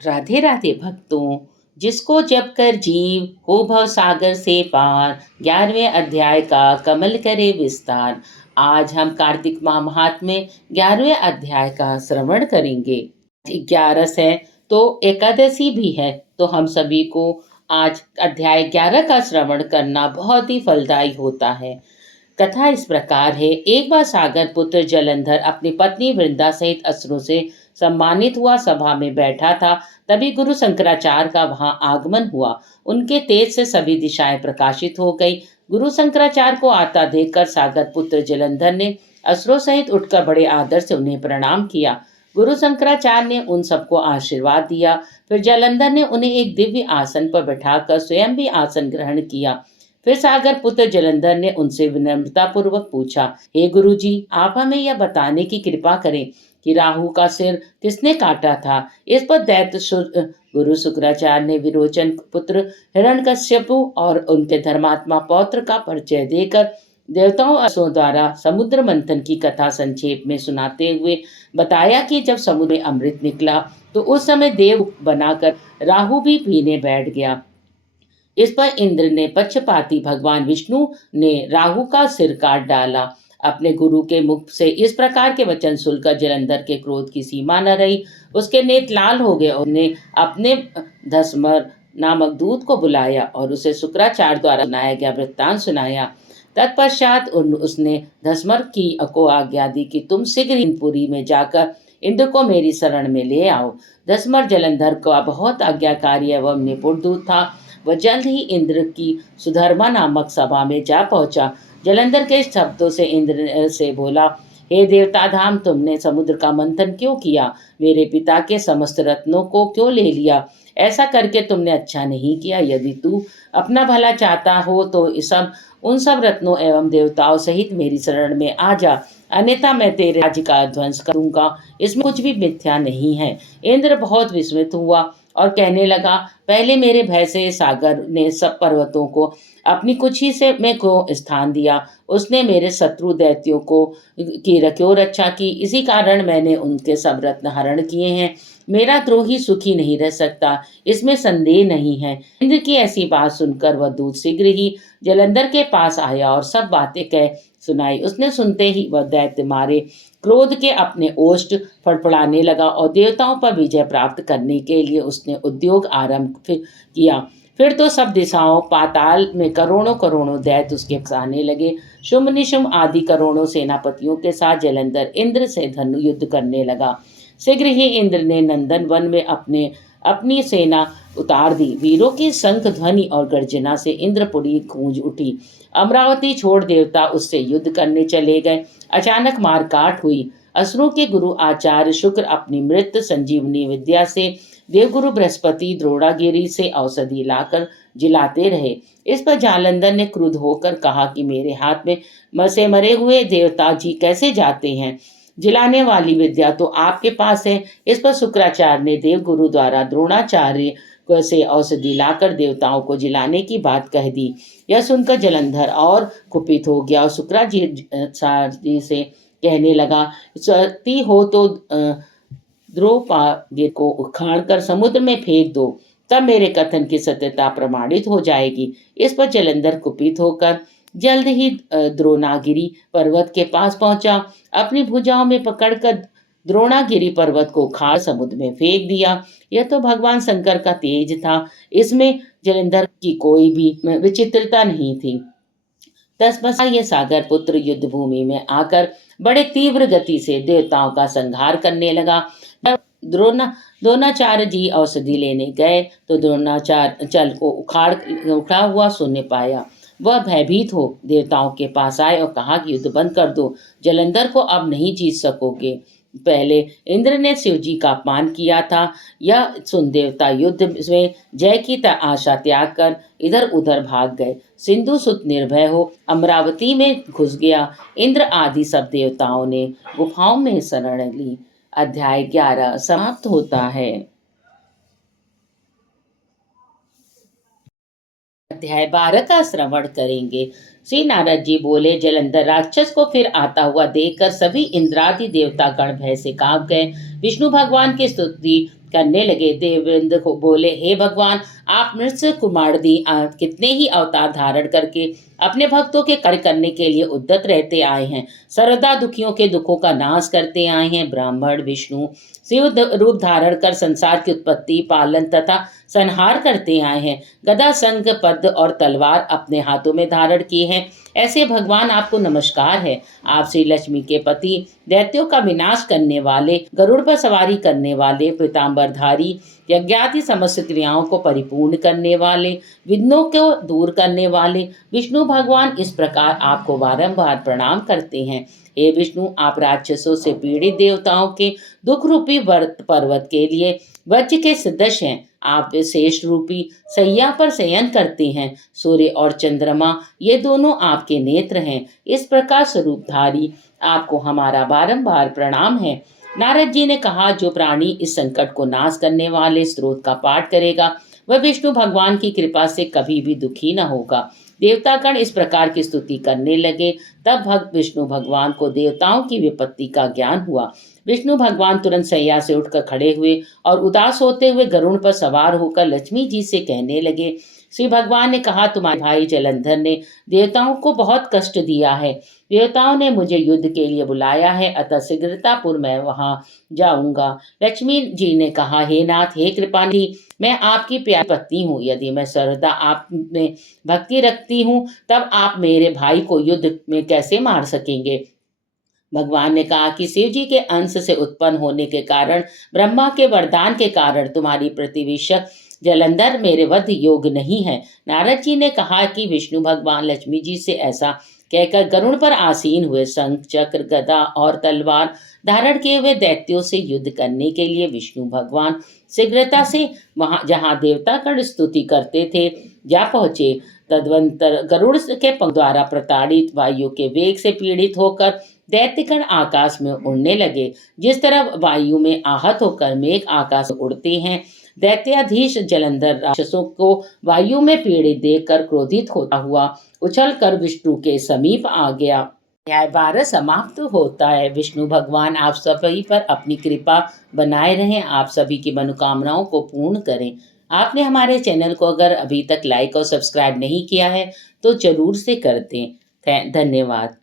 राधे राधे भक्तों। जिसको जप कर जीव हो भव सागर से पार, 11वें अध्याय का कमल करे विस्तार। आज हम कार्तिक माह महात्म्य 11वें अध्याय का श्रवण करेंगे। 11 है तो एकादशी भी है, तो हम सभी को आज अध्याय 11 का श्रवण करना बहुत ही फलदायी होता है। कथा इस प्रकार है। एक बार सागर पुत्र जलंधर अपनी पत्नी वृंदा सहित असुरों से सम्मानित हुआ सभा में बैठा था। तभी गुरु शंकराचार्य का वहां आगमन हुआ। उनके तेज से सभी दिशाएं प्रकाशित हो गई। गुरु शंकराचार्य को आता देखकर सागर पुत्र जलंधर ने असुरों सहित उठकर बड़े आदर से उन्हें प्रणाम किया। गुरु शंकराचार्य ने उन सबको आशीर्वाद दिया। फिर जलंधर ने उन्हें एक दिव्य आसन पर बैठाकर स्वयं भी आसन ग्रहण किया। फिर सागर पुत्र जलंधर ने उनसे विनम्रता पूर्वक पूछा, हे गुरुजी, आप हमें यह बताने की कृपा करें कि राहु का सिर किसने काटा था। इस पर गुरु शुक्राचार्य ने विरोचन पुत्र हिरण्यकश्यपु और उनके धर्मात्मा पौत्र का परिचय देकर देवताओं असुरों द्वारा समुद्र मंथन की कथा संक्षेप में सुनाते हुए बताया कि जब समुद्र में अमृत निकला तो उस समय देव बनाकर राहु भी पीने बैठ गया। इस पर इंद्र ने पक्षपाती भगवान विष्णु ने राहु का सिर काट डाला। अपने गुरु के मुख से इस प्रकार के वचन सुनकर जलंधर के क्रोध की सीमा न रही। उसके नेत्र लाल हो गए और ने अपने धसमर नामक दूत को बुलाया और उसे शुक्राचार्य द्वारा सुनाया गया वृत्तांत सुनाया। तत्पश्चात उसने धसमर को आज्ञा दी कि तुम शीघ्र इंद्रपुरी में जाकर इंद्र को मेरी शरण में ले आओ। धसमर जलंधर का बहुत आज्ञाकारी एवं निपुण दूत था। वह जल्द ही इंद्र की सुधर्मा नामक सभा में जा पहुंचा। जलंधर के शब्दों से इंद्र से बोला, हे देवता धाम, तुमने समुद्र का मंथन क्यों किया? मेरे पिता के समस्त रत्नों को क्यों ले लिया? ऐसा करके तुमने अच्छा नहीं किया। यदि तू अपना भला चाहता हो तो उन सब रत्नों एवं देवताओं सहित मेरी शरण में आ जा, अन्यथा मैं तेरे राज्य का ध्वंस करूंगा। इसमें कुछ भी मिथ्या नहीं है। इंद्र बहुत विस्मित हुआ और कहने लगा, पहले मेरे भय से सागर ने सब पर्वतों को अपनी कुक्षी से में को स्थान दिया। उसने मेरे शत्रु दैत्यों को की क्यों रक्षा की। इसी कारण मैंने उनके सब रत्न हरण किए हैं। मेरा द्रोही सुखी नहीं रह सकता, इसमें संदेह नहीं है। इंद्र की ऐसी बात सुनकर वह दूत शीघ्र ही जलंधर के पास आया और सब बातें कह सुनाई। उसने सुनते ही वह दैत्य मारे क्रोध के अपने ओष्ठ फड़फड़ाने लगा और देवताओं पर विजय प्राप्त करने के लिए उसने उद्योग आरंभ किया। फिर तो सब दिशाओं पाताल में करोड़ों करोड़ों दैत्य उसके पास आने लगे। शुंभ निशुंभ आदि करोड़ों सेनापतियों के साथ जलंधर इंद्र से धनु युद्ध करने लगा। शीघ्र ही इंद्र ने नंदन वन में अपनी सेना उतार दी। वीरों की शंख ध्वनि और गर्जना से इंद्रपुरी गूंज उठी। अमरावती छोड़ देवता उससे युद्ध करने चले गए। अचानक मारकाट हुई। असुरों के गुरु आचार्य शुक्र अपनी मृत संजीवनी विद्या से देवगुरु बृहस्पति द्रोणागिरी से औषधि लाकर जिलाते रहे। इस पर जालंधर ने क्रुद्ध होकर कहा कि मेरे हाथ में से मरे हुए देवता जी कैसे जाते हैं? जिलाने वाली विद्या तो आपके पास है। इस पर शुक्राचार्य ने देवगुरु द्वारा द्रोणाचार्य से औषधि लाकर देवताओं को जिलाने की बात कह दी। यह सुनकर जलंधर और कुपित हो गया और शुक्राचार्य से कहने लगा, सती हो तो द्रौपदी को उखाड़ कर समुद्र में फेंक दो, तब मेरे कथन की सत्यता प्रमाणित हो जाएगी। इस पर जलंधर कुपित होकर जल्द ही द्रोणागिरी पर्वत के पास पहुंचा। अपनी भुजाओं में पकड़कर द्रोणागिरी पर्वत को उखाड़ समुद्र में फेंक दिया। यह तो भगवान शंकर का तेज था, इसमें जलंधर की कोई भी विचित्रता नहीं थी। तत्पश्चात ये सागर पुत्र युद्ध भूमि में आकर बड़े तीव्र गति से देवताओं का संहार करने लगा। जब द्रोणाचार्य जी औषधि लेने गए तो द्रोणाचार्य जल को उखड़ा हुआ शून्य पाया। वह भयभीत हो देवताओं के पास आए और कहा कि युद्ध बंद कर दो, जलंधर को अब नहीं जीत सकोगे। पहले इंद्र ने शिव जी का अपमान किया था। यह सुन देवता युद्ध में जय की आशा त्याग कर इधर उधर भाग गए। सिंधु सुत निर्भय हो अमरावती में घुस गया। इंद्र आदि सब देवताओं ने गुफाओं में शरण ली। अध्याय 11 समाप्त होता है। अध्याय 12 का श्रवण करेंगे। श्री नारद जी बोले, जलंधर राक्षस को फिर आता हुआ देखकर सभी इंद्रादि देवता गण भय से कांप गए। विष्णु भगवान की स्तुति करने लगे। देवेंद्र को बोले, हे भगवान, आप मृत्य कुमारदी कितने ही अवतार धारण करके अपने भक्तों के कार्य करने के लिए उद्यत रहते आए हैं। सर्वदा दुखियों के दुखों का नाश करते आए हैं। ब्राह्मण विष्णु शिव रूप धारण कर संसार की उत्पत्ति, पालन तथा संहार करते आए हैं। गदा, शंख, पद्म और तलवार अपने हाथों में धारण किए हैं। ऐसे भगवान आपको नमस्कार है। आप श्री लक्ष्मी के पति, दैत्यों का विनाश करने वाले, गरुड़ पर सवारी करने वाले, पीतांबरधारी, यज्ञादि समस्त क्रियाओं को परिपूर्ण करने वाले, विघ्नों को दूर करने वाले विष्णु भगवान इस प्रकार आपको बारंबार प्रणाम करते हैं। हे विष्णु, आप राक्षसों से पीड़ित देवताओं के दुख रूपी पर्वत के लिए वज्र के सदृश हैं। आप शेष रूपी सैया पर शयन करते हैं। सूर्य और चंद्रमा ये दोनों आपके नेत्र हैं। इस प्रकार स्वरूपधारी आपको हमारा बारंबार प्रणाम है। नारद जी ने कहा, जो प्राणी इस संकट को नाश करने वाले स्रोत का पाठ करेगा वह विष्णु भगवान की कृपा से कभी भी दुखी न होगा। देवतागण इस प्रकार की स्तुति करने लगे। तब भक्त विष्णु भगवान को देवताओं की विपत्ति का ज्ञान हुआ। विष्णु भगवान तुरंत सैया से उठकर खड़े हुए और उदास होते हुए गरुड़ पर सवार होकर लक्ष्मी जी से कहने लगे। श्री भगवान ने कहा, तुम्हारे भाई जलंधर ने देवताओं को बहुत कष्ट दिया है। देवताओं ने मुझे युद्ध के लिए बुलाया है, अतः शीघ्रतापूर्व मैं वहां जाऊंगा। लक्ष्मी जी ने कहा, हे नाथ, हे कृपानिधि, मैं आपकी प्यारी पत्नी हूँ। यदि मैं सर्वदा आप में भक्ति रखती हूँ, तब आप मेरे भाई को युद्ध में कैसे मार सकेंगे। भगवान ने कहा कि शिव जी के अंश से उत्पन्न होने के कारण, ब्रह्मा के वरदान के कारण तुम्हारी प्रतिविषक जलंधर मेरे वध योग्य नहीं है। नारद जी ने कहा कि विष्णु भगवान लक्ष्मी जी से ऐसा कहकर गरुड़ पर आसीन हुए। शंख, चक्र, गदा और तलवार धारण किए हुए दैत्यों से युद्ध करने के लिए विष्णु भगवान शीघ्रता से वहां जहां देवतागण स्तुति करते थे जा पहुंचे। तदवंतर गरुड़ के पंख द्वारा प्रताड़ित, वायु के वेग से पीड़ित होकर दैत्यगण आकाश में उड़ने लगे। जिस तरह वायु में आहत होकर मेघ आकाश में उड़ते हैं, दैत्याधीश जलंधर राक्षसों को वायु में पीड़ित देखकर क्रोधित होता हुआ उछलकर विष्णु के समीप आ गया। अध्याय 12 समाप्त होता है। विष्णु भगवान आप सभी पर अपनी कृपा बनाए रहें, आप सभी की मनोकामनाओं को पूर्ण करें। आपने हमारे चैनल को अगर अभी तक लाइक और सब्सक्राइब नहीं किया है तो जरूर से कर दें। धन्यवाद।